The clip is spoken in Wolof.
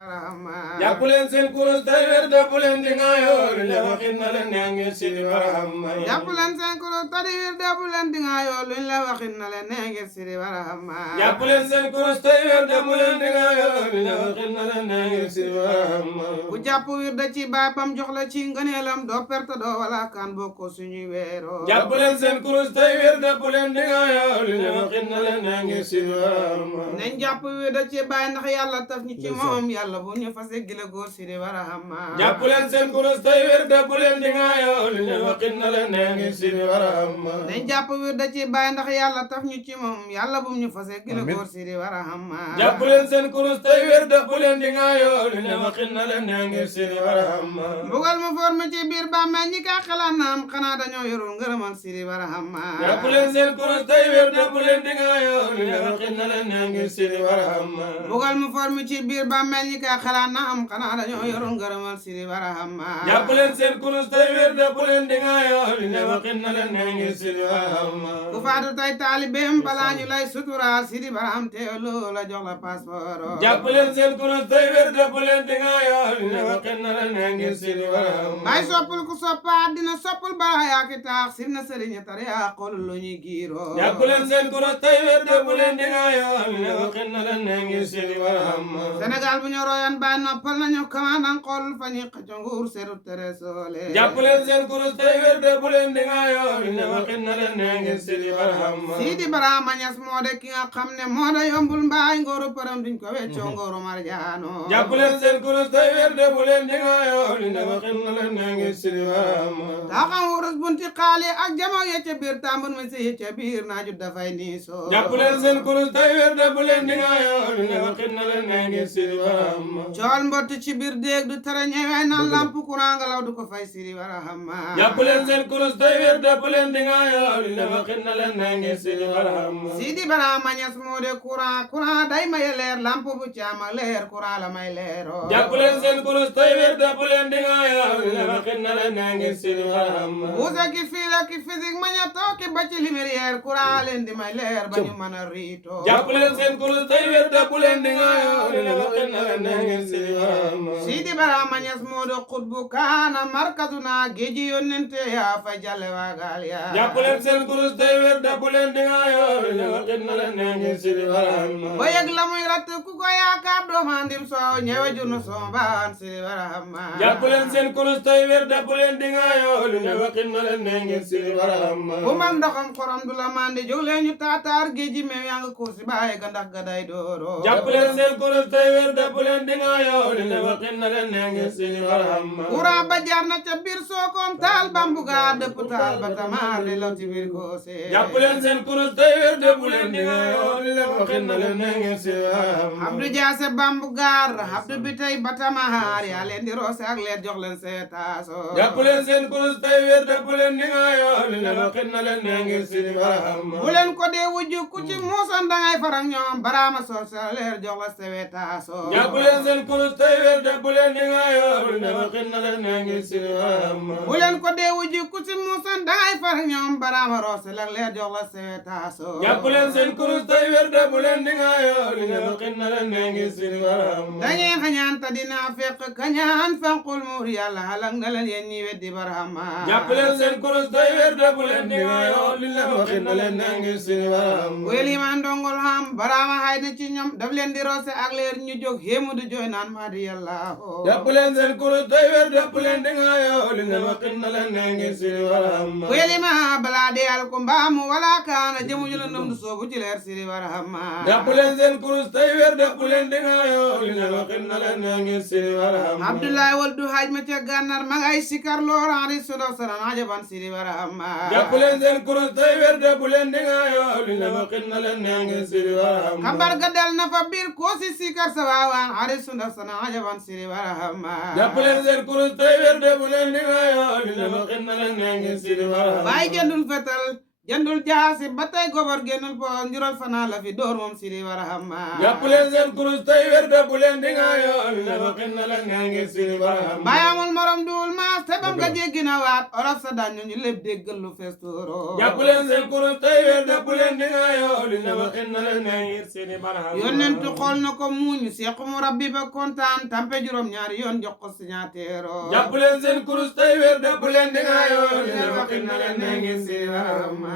Jàppuleen seen kurus tey wér dëppuleen di ngaayoo lu la waxin na leen nee ngeen Sidi Barhama. Jàppuleen seen kurus tey wér dëppuleen di ngaayoo lu la waxin na leen nee ngeen Sidi Barhama. Jàppuleen seen kurus tey wér dëppuleen di ngaayoo lu la waxin na leen nee ngeen Sidi Barhama. ku jàpp wir da ci baabam jox la ci ngëneelam doo perte doo wala kan bokko suñuy weeroo. Jàppuleen seen kurus tey wér dëppuleen di ngaayoo lu la waxin na leen nee ngeen Sidi Barhama. nañ jàpp wir da ci baay ndax yàlla taf ñu ci moom yàlla bu ñu fase gila góor Sidi Barhama. Jàppuleen seen kurus tey wér dëppuleen di ngaayoo lu la waxin na leen nee ngeen Sidi Barhama. nañ jàpp wir da ci baay ndax yàlla taf ñu ci moom yàlla bu ñu fase gila góor Sidi Barhama. Jàppuleen seen kurus tey wér dëppuleen di ngaayoo lu la waxin na leen nee ngeen Sidi Barhama. mbugal mu for ma ci biir bàmmeel ñi ka xalaat naam xanaa dañoo yorul ngërëmal Sidi Barhama. Jàppuleen seen kurus tey wér dëppuleen di ngaayoo lu la waxin na leen nee ngeen Sidi Barhama. mbugal mu for ma ci biir bàmmeel ñi ka xalaat naam xanaa dañoo yorul ngërëmal Sidi Barhama. Jàppuleen seen kurus tey wér dëppuleen di ngaayoo lu la waxin na leen nee ngeen Sidi Barhama. ku faatu tay taalibeem balaa ñu lay sutura Sidi Barhama teewlu la jox la passeport. Jàppuleen seen kurus tey wér dëppuleen di ngaayoo lu la waxin na leen nee ngeen Sidi Barhama. bay soppul ku soppaat dina soppul bara yaaki taax sir na sëriñ tare yaa xool lu ñuy giiroo. Jàppuleen seen kurus tey wér dëppuleen di ngaayoo lu la waxin na leen nee ngeen Sidi Barhama. Sénégal bu ñu royoon ba noppal nañu commandant xool fa ñu xëcc nguur seeru tere soole. Jàppuleen seen kurus tey wér dëppuleen di ngaayoo lu la waxin na leen nee ngeen Sidi Barhama. Sidi Barhama Ñas moo de ki nga xam ne moo de yombul mbaay ngooru përëm duñ ko weccoo ngooru marjaano. Jàppuleen seen kurus tey wér dëppuleen di ngaayoo lu la waxin na leen nee ngeen Sidi Barhama. taxam wurus bunti xaali ak jamo ye ca biir tambun mi si ca biir naaju dafay niisoo. Jàppuleen seen kurus tey wér dëppuleen di ngaayoo lu la waxin na leen nee ngeen Sidi Barhama. cool mbott ci biir déeg du tere ñëwee naan lamp courant ngelaw du ko fay Sidi Barhama. Jàppuleen seen kurus tey wér dëppuleen di ngaayoo lu la waxin na leen nee ngeen Sidi Barhama. Sidi Barhama Ñas moo de courant day maye leer lamp bu caama leer courant la may leeroo. Jàppuleen seen kurus tey wér dëppuleen di ngaayoo lu la waxin na leen nee ngeen Sidi Barhama. buuse ki fiila ki physique ma ña tooki ba ci lumière courant leen di may leer ba ñu mën a riitoo. Jàppuleen seen kurus tey wér dëppuleen di ngaayoo lu la waxin na leen nee ngeen Sidi Barhama. Sidi Barhama Ñas moo de xutbu kaana markazuna géeji yónnente yaa fay jàlle waagal yaa. Jàppuleen seen kurus tey wér dëppuleen di ngaayoo lu la waxin na leen nee ngeen Sidi Barhama. ba yëg la muy ratt ku ko yaakaar doomaa ndim soow ñewe jurnu soo baan Sidi Barhama. Jàppuleen seen kurus tey wér dëppuleen di ngaayoo lu la waxin na leen nee ngeen Sidi Barhama. bu mag ndoxam xorom du la mandi jóg leen ñu taataar géeji meew yaa nga kursi bàyyi ga ndax ga day dooro. Jàppuleen seen kurus tey wér dëppuleen di ngaayoo lu la waxin na leen nee ngeen Sidi Barhama. courant ba jaar na ca biir sookoon taal bambuga dëpp taal ba tamaar li law ci biir koose. Jàppuleen seen kurus tey wér dëppuleen di ngaayoo lu la waxin na leen nee ngeen Sidi Barhama. Abdou Jaase bambugaar Abdou bi tey ba tamaar yaa leen di roose ak leer jox leen seetaaso. Jàppuleen seen kurus tey wér dëppuleen di ngaayoo lu la waxin na leen nee ngeen Sidi Barhama. bu leen ko dee wujju ku ci muusan dangay farag ñoom Barhama soo sa leer jox la seetaaso. Jàppuleen seen kurus tey wér dëppuleen di ngaayoo lu la waxin na leen nee ngeen Sidi Barhama. bu leen ko dee wujju ku ci muusan dangay farag ñoom Barhama roose la leer jox la seetaaso. Jàppuleen seen kurus tey wér dëppuleen di ngaayoo lu la waxin na leen nee ngeen Sidi Barhama. dangeen xañaan ta dinaa fekk kañaan fanqul muur yàlla halak na leen yéen ñi weddi Barhama. Jàppuleen seen kurus tey wér dëppuleen di ngaayoo lu la waxin na leen nee ngeen Sidi Barhama. weli ma ndongol ham Barhama hay na ci ñoom daf leen di roose ak leer ñu jóg héemu du jooy naan maa di yàlla o. Jàppuleen seen kurus tey wér dëppuleen di ngaayoo lu la waxin na leen nee ngeen Sidi Barhama. weli ma balaa dee al ko mbaamu wala kaana jëmuñu la ndom du soobu ci leer Sidi Barhama. Jàppuleen seen kurus tey wér dëppuleen di ngaayoo lu la waxin na leen nee ngeen Sidi Barhama. Abdoulaye wal du haj ma ca gànnaar ma ngay sikar looraari sodaw sanan ajaban Sidi Barhama. Jàppuleen seen kurus tey wér dëppuleen di ngaayoo lu la waxin na leen nee ngeen Sidi Barhama. kabar ga del na fa biir koosi sikar sa waawaan ari sodaw sanan ajaban Sidi Barhama. Jàppuleen seen kurus tey wér dëppuleen di ngaayoo lu la waxin na leen nee ngeen Sidi Barhama. baay jëndul fetal jandul jaasi ba tey gobar génnul po njural fanaa la fi door moom Sidi Barahama jàpp leen seen kurus tey werde bu leen di ngaayoo li la waxin na leen nga ngir Sidi Barahama bayamul morom duul maas te bam nga jéggi na waat olof sa daan ñu lépp déggal lu fees tuuro jàpp leen seen kurus tey werde bu leen di ngaayoo li la waxin na leen nga ngir Sidi Barahama yonentu xool na ko muuñu seexu mu rabbi ba kontaan tampe juróom ñaari yoon jox ko signatéro jàpp leen seen kurus tey werde bu leen di ngaayoo li la waxin na leen nga ngir Sidi Barahama